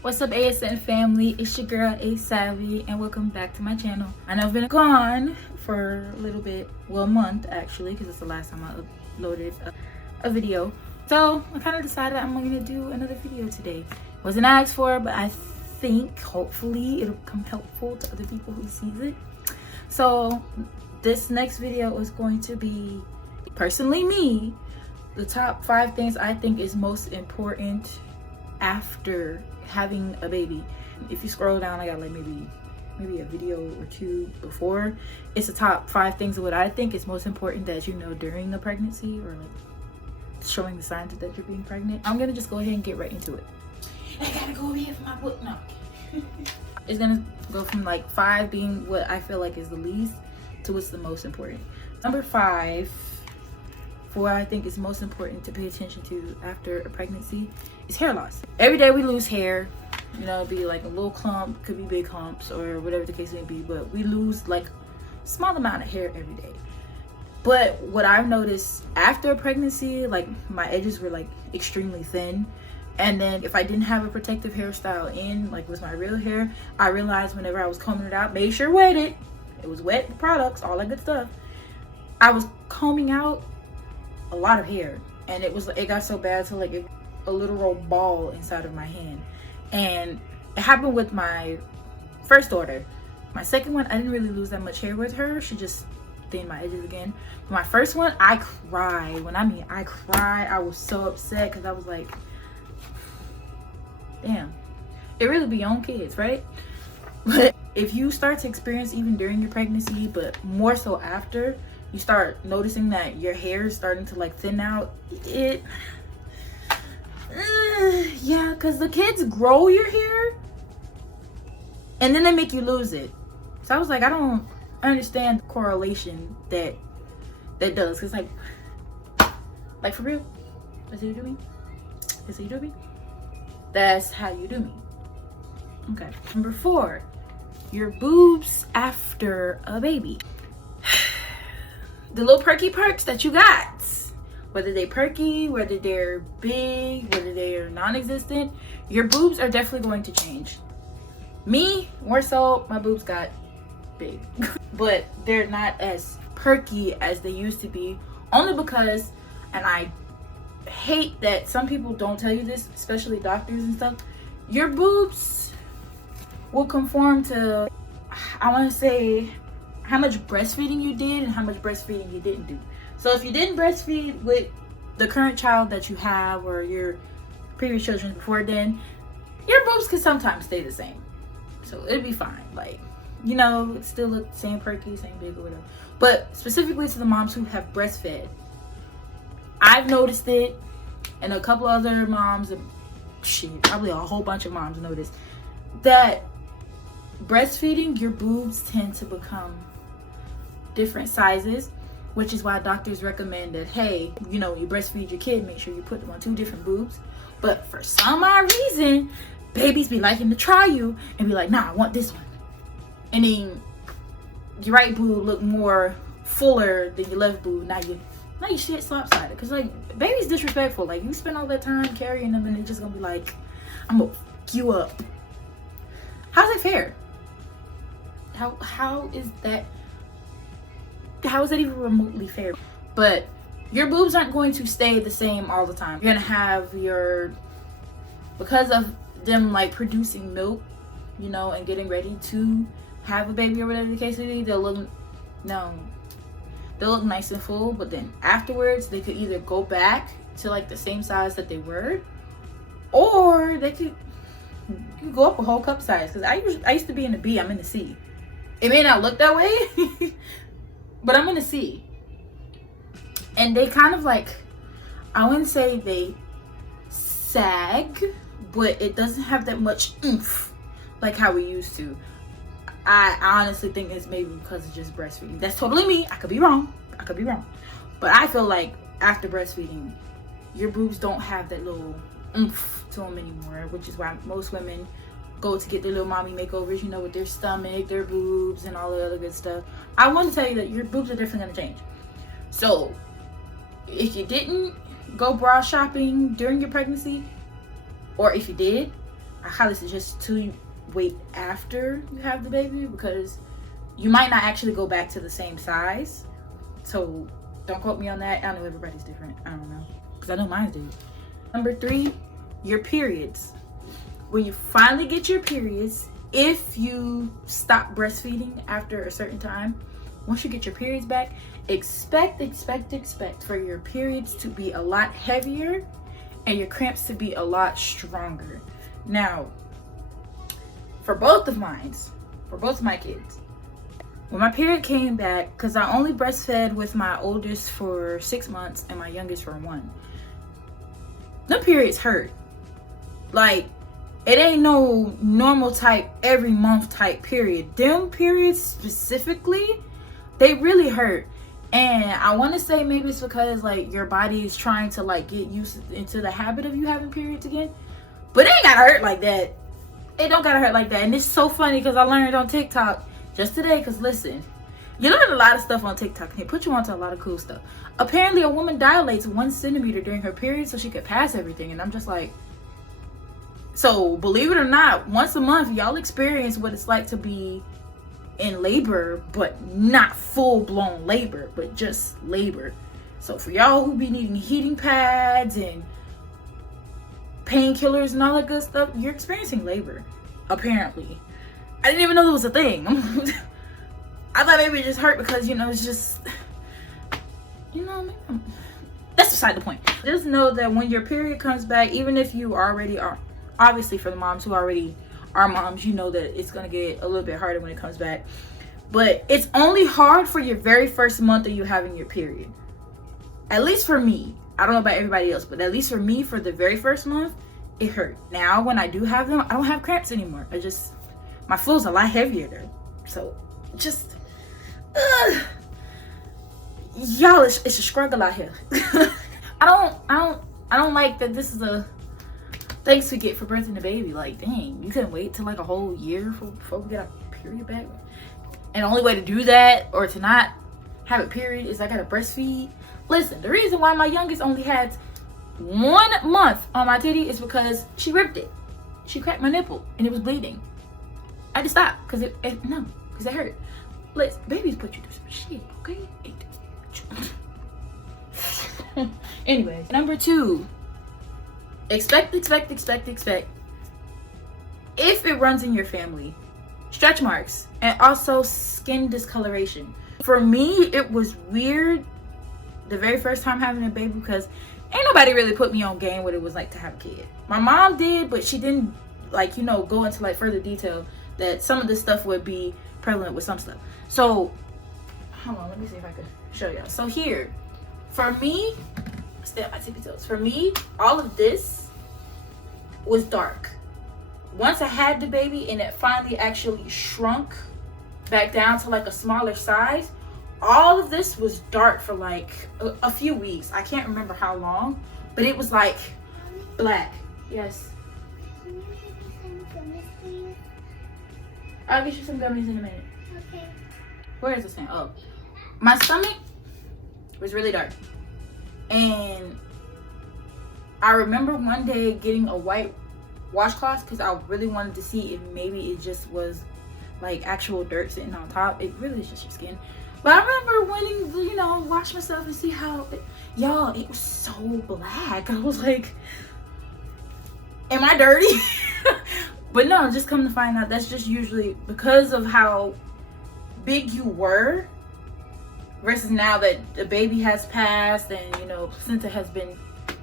What's up, ASN family? It's your girl A Savvy, and welcome back to my channel. I know I've been gone for a little bit, well, a month actually, because it's the last time I uploaded a video. So I kind of decided I'm going to do another video today. Wasn't asked for, but I think hopefully it'll become helpful to other people who sees it. So this next video is going to be, personally me, the top 5 things I think is most important after having a baby. If you scroll down, I got like maybe a video or 2 before. It's the top 5 things of what I think is most important that you know during a pregnancy, or like showing the signs that you're being pregnant. I'm gonna just go ahead and get right into it. I gotta go over here for my book. No. It's gonna go from like 5 being what I feel like is the least to what's the most important. Number 5, for what I think is most important to pay attention to after a pregnancy, is hair loss. Every day we lose hair. You know, it'd be like a little clump, could be big humps, or whatever the case may be, but we lose like a small amount of hair every day. But what I've noticed after a pregnancy, like my edges were like extremely thin, and then if I didn't have a protective hairstyle in, like with my real hair, I realized whenever I was combing it out, made sure wetted, it was wet with products, all that good stuff, I was combing out a lot of hair, and it got so bad to like a literal ball inside of my hand. And it happened with my first daughter. My second one, I didn't really lose that much hair with her. She just thinned my edges again. But my first one, I cried. When I mean I cried, I was so upset because I was like, damn, it really be on kids, right? But if you start to experience, even during your pregnancy, but more so after, you start noticing that your hair is starting to like thin out, yeah, because the kids grow your hair and then they make you lose it. So I was like, I don't understand the correlation that does. Because like for real, that's how you do me? That's how you do me? That's how you do me. Okay. Number 4, your boobs after a baby. The little perky perks that you got, whether they perky, whether they're big, whether they are non-existent, your boobs are definitely going to change. Me, more so, my boobs got big, but they're not as perky as they used to be, only because, and I hate that some people don't tell you this, especially doctors and stuff, your boobs will conform to, I want to say, how much breastfeeding you did and how much breastfeeding you didn't do. So if you didn't breastfeed with the current child that you have, or your previous children before then, your boobs could sometimes stay the same. So it'd be fine. Like, you know, it still look same perky, same big or whatever. But specifically to the moms who have breastfed, I've noticed it, and a couple other moms, probably a whole bunch of moms noticed that breastfeeding, your boobs tend to become different sizes, which is why doctors recommend that, hey, you know, when you breastfeed your kid, make sure you put them on 2 different boobs. But for some odd reason, babies be liking to try you and be like, nah, I want this one. And then your right boob look more fuller than your left boob. Now you shit lopsided. Because like, baby's disrespectful. Like, you spend all that time carrying them and they're just gonna be like, I'm gonna fuck you up. How's that fair? How is that even remotely fair? But your boobs aren't going to stay the same all the time. You're gonna have because of them like producing milk, you know, and getting ready to have a baby or whatever the case may be, they'll look nice and full, but then afterwards they could either go back to like the same size that they were, or they could go up a whole cup size. Because I used to be in the B, I'm in the C. It may not look that way, but I'm in the C. And they kind of like, I wouldn't say they sag, but it doesn't have that much oomph like how we used to. I honestly think it's maybe because of just breastfeeding. That's totally me. I could be wrong. But I feel like after breastfeeding, your boobs don't have that little oomph to them anymore, which is why most women go to get their little mommy makeovers, you know, with their stomach, their boobs, and all the other good stuff. I want to tell you that your boobs are definitely going to change. So if you didn't go bra shopping during your pregnancy, or if you did, I highly suggest to wait after you have the baby, because you might not actually go back to the same size. So don't quote me on that. I know everybody's different. I don't know, because I know mine do. Number 3, your periods. When you finally get your periods, if you stop breastfeeding after a certain time, once you get your periods back, expect for your periods to be a lot heavier and your cramps to be a lot stronger. Now, for both of my kids, when my period came back, because I only breastfed with my oldest for 6 months and my youngest for 1, the periods hurt. Like, it ain't no normal type every month type period. Them periods specifically, they really hurt. And I want to say maybe it's because like your body is trying to like get used into the habit of you having periods again. But it ain't gotta hurt like that. It don't gotta hurt like that. And it's so funny because I learned on TikTok just today. Because listen, you learn a lot of stuff on TikTok and it puts you onto a lot of cool stuff. Apparently a woman dilates 1 centimeter during her period so she could pass everything. And I'm just like, so believe it or not, once a month y'all experience what it's like to be in labor, but not full-blown labor, but just labor. So for y'all who be needing heating pads and painkillers and all that good stuff, you're experiencing labor, apparently. I didn't even know it was a thing. I thought maybe it just hurt because, you know, it's just, you know, that's beside the point. Just know that when your period comes back, even if you already are, obviously for the moms who already are moms, you know that it's gonna get a little bit harder when it comes back. But it's only hard for your very first month of you having your period. At least for me. I don't know about everybody else, but at least for me, for the very first month, it hurt. Now, when I do have them, I don't have cramps anymore. My flow's a lot heavier though. So, just, y'all, it's a struggle out here. I don't like that this is a thanks we get for birthing a baby. Like, dang, you couldn't wait till like a whole year before we get our period back. And the only way to do that, or to not have a period, is I gotta breastfeed. Listen, the reason why my youngest only had 1 month on my titty is because she ripped it. She cracked my nipple and it was bleeding. I had to stop because it hurt. Babies put you through some shit, okay? Anyways, number 2. Expect. If it runs in your family, stretch marks and also skin discoloration. For me, it was weird the very first time having a baby because ain't nobody really put me on game what it was like to have a kid. My mom did, but she didn't like, you know, go into like further detail that some of this stuff would be prevalent with some stuff. So hold on, let me see if I can show y'all. So here, for me, stay on my tippy toes. For me, all of this was dark. Once I had the baby and it finally actually shrunk back down to like a smaller size, all of this was dark for like a few weeks. I can't remember how long, but it was like black. Yes. Can you give me some gummies, please? I'll get you some gummies in a minute. Okay. Where is this thing? Oh, my stomach was really dark. And I remember one day getting a white washcloth because I really wanted to see if maybe it just was like actual dirt sitting on top. It really is just your skin. But I remember wanting to, you know, wash myself and see how, y'all, it was so black. I was like, am I dirty? But no, just come to find out, that's just usually because of how big you were versus now that the baby has passed and, you know, placenta has been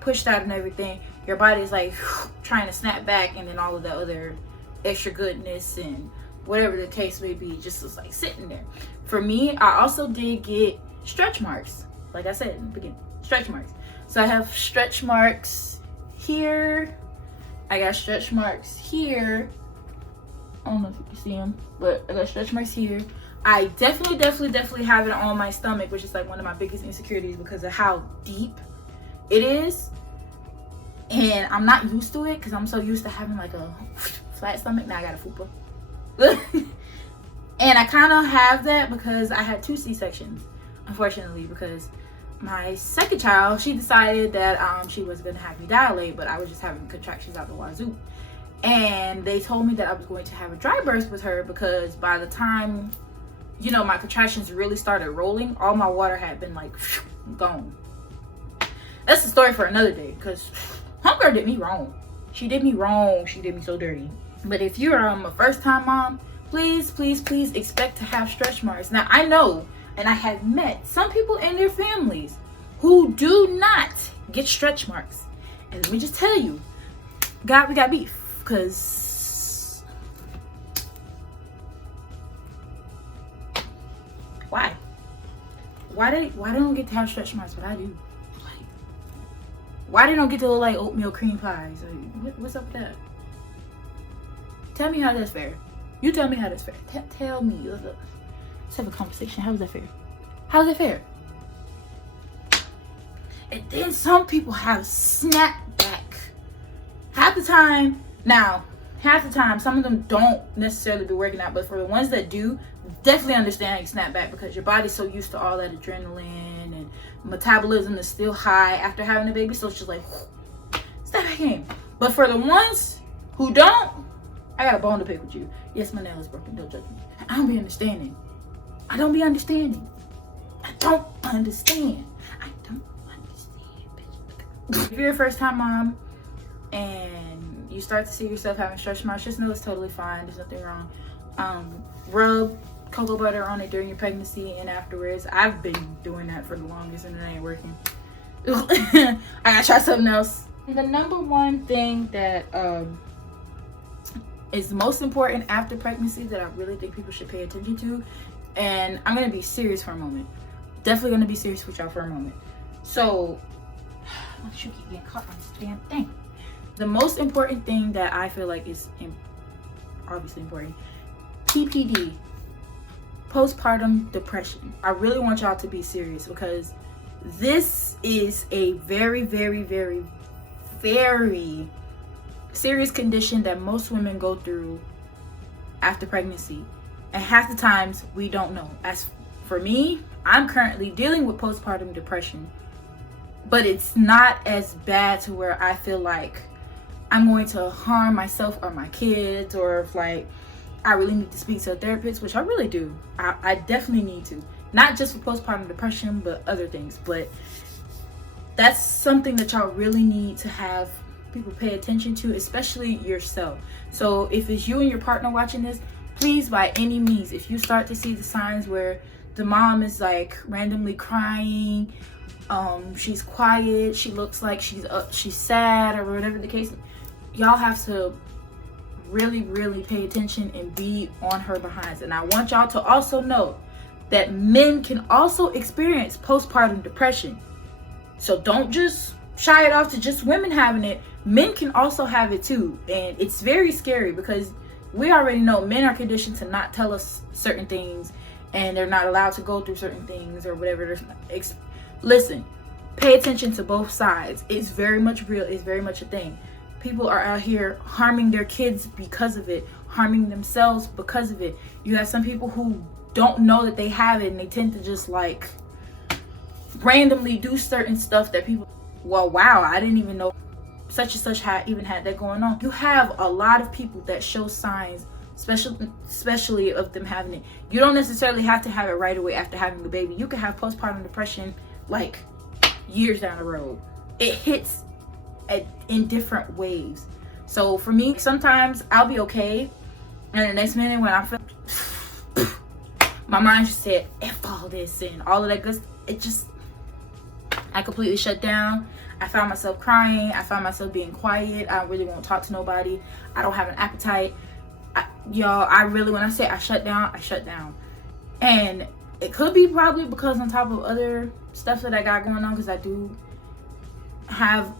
pushed out and everything. Your body is like trying to snap back, and then all of the other extra goodness and whatever the case may be just was like sitting there. For me, I also did get stretch marks. Like I said in the beginning, stretch marks. So I have stretch marks here. I got stretch marks here. I don't know if you can see them, but I got stretch marks here. I definitely have it on my stomach, which is like one of my biggest insecurities because of how deep it is. And I'm not used to it because I'm so used to having like a flat stomach. Now I got a fupa. And I kind of have that because I had 2 C-sections, unfortunately, because my second child, she decided that she was going to have me dilate, but I was just having contractions out the wazoo. And they told me that I was going to have a dry birth with her because by the time, you know, my contractions really started rolling, all my water had been like gone. That's the story for another day, because homegirl did me wrong. She did me wrong. She did me so dirty. But if you're a first-time mom, please, please, please expect to have stretch marks. Now, I know, and I have met some people in their families who do not get stretch marks. And let me just tell you, God, we got beef. Because why? Why they don't get to have stretch marks, but I do? Like, why they don't get to look like oatmeal cream pies? Like, what's up with that? Tell me how that's fair. You tell me how that's fair. Tell me. Let's have a conversation. How is that fair? How is that fair? And then some people have snapback. Half the time, some of them don't necessarily be working out, but for the ones that do, definitely understand snapback because your body's so used to all that adrenaline and metabolism is still high after having a baby, so it's just like, snap back in. But for the ones who don't, I got a bone to pick with you. Yes, my nail is broken. Don't judge me. I don't be understanding. I don't understand, bitch. If you're a first-time mom and you start to see yourself having stretch marks, just know it's totally fine. There's nothing wrong. Rub cocoa butter on it during your pregnancy and afterwards. I've been doing that for the longest and it ain't working. I gotta try something else. The number one thing that is the most important after pregnancy that I really think people should pay attention to, and I'm gonna be serious for a moment. Definitely gonna be serious with y'all for a moment. So, why don't you keep getting caught on this damn thing? The most important thing that I feel like is obviously important, PPD, postpartum depression. I really want y'all to be serious because this is a very, very, very, very serious condition that most women go through after pregnancy, and half the times we don't know. As for me, I'm currently dealing with postpartum depression, but it's not as bad to where I feel like I'm going to harm myself or my kids, or if like I really need to speak to a therapist, which I really do. I definitely need to, not just for postpartum depression but other things. But that's something that y'all really need to have people pay attention to, especially yourself. So if it's you and your partner watching this, please, by any means, if you start to see the signs where the mom is like randomly crying, she's quiet, she looks like she's sad, or whatever the case, y'all have to really, really pay attention and be on her behinds. And I want y'all to also know that men can also experience postpartum depression. So don't just shy it off to just women having it. Men can also have it too, and it's very scary because we already know men are conditioned to not tell us certain things, and they're not allowed to go through certain things or whatever. Listen, pay attention to both sides. It's very much real. It's very much a thing. People are out here harming their kids because of it, harming themselves because of it. You have some people who don't know that they have it, and they tend to just like randomly do certain stuff that people, well, wow, I didn't even know such and such even had that going on. You have a lot of people that show signs, especially of them having it. You don't necessarily have to have it right away after having the baby. You can have postpartum depression like years down the road. It hits in different waves. So for me, sometimes I'll be okay, and the next minute when I feel my mind just said F all this and all of that good stuff, I completely shut down. I found myself crying. I found myself being quiet. I really won't talk to nobody. I don't have an appetite. I really, when I say I shut down. And it could be probably because on top of other stuff that I got going on, because I do have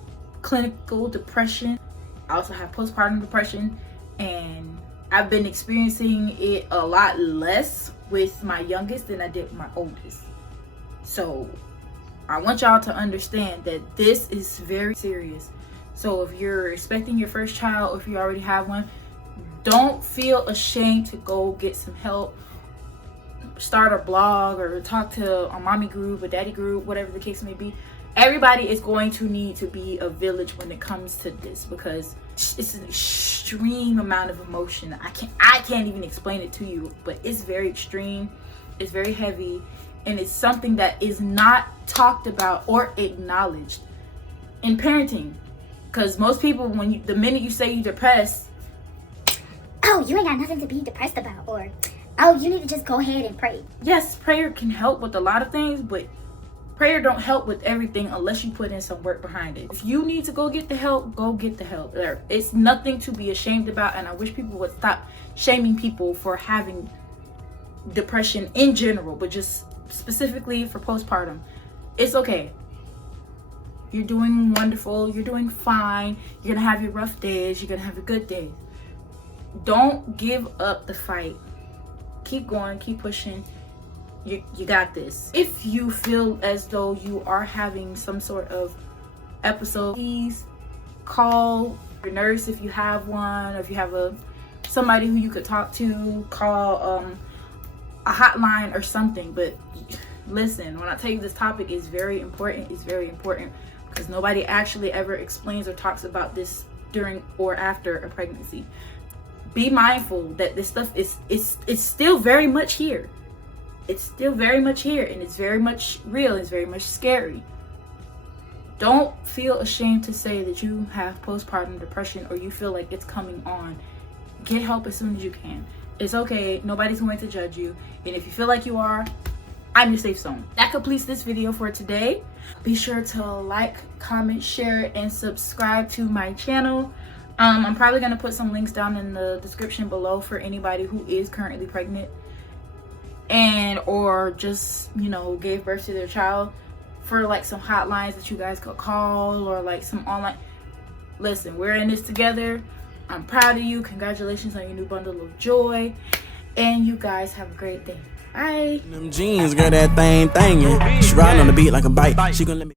clinical depression. I also have postpartum depression, and I've been experiencing it a lot less with my youngest than I did with my oldest. So I want y'all to understand that this is very serious. So if you're expecting your first child, or if you already have one, Don't feel ashamed to go get some help. Start a blog or talk to a mommy group, a daddy group, whatever the case may be. Everybody is going to need to be a village when it comes to this, because it's an extreme amount of emotion. I can't even explain it to you, but it's very extreme, it's very heavy, and it's something that is not talked about or acknowledged in parenting. Because most people, the minute you say you're depressed, oh, you ain't got nothing to be depressed about, or oh, you need to just go ahead and pray. Yes, prayer can help with a lot of things, but prayer don't help with everything unless you put in some work behind it. If you need to go get the help, go get the help. It's nothing to be ashamed about, and I wish people would stop shaming people for having depression in general, but just specifically for postpartum. It's okay. You're doing wonderful. You're doing fine. You're gonna have your rough days. You're gonna have your good days. Don't give up the fight. Keep going. Keep pushing. You got this. If you feel as though you are having some sort of episode, please call your nurse if you have one, or if you have somebody who you could talk to. Call a hotline or something. But listen, when I tell you this topic is very important, it's very important, because nobody actually ever explains or talks about this during or after a pregnancy. Be mindful that this stuff is still very much here. It's still very much here, and it's very much real. It's very much scary. Don't feel ashamed to say that you have postpartum depression or you feel like it's coming on. Get help as soon as you can. It's okay. Nobody's going to judge you. And if you feel like you are, I'm your safe zone. That completes this video for today. Be sure to like, comment, share, and subscribe to my channel. I'm probably going to put some links down in the description below for anybody who is currently pregnant and or just, you know, gave birth to their child, for like some hotlines that you guys could call, or like some online. Listen, we're in this together. I'm proud of you. Congratulations on your new bundle of joy, and you guys have a great day. Bye. Them jeans, girl, that thing. She riding on the beat like a bike. She gonna let me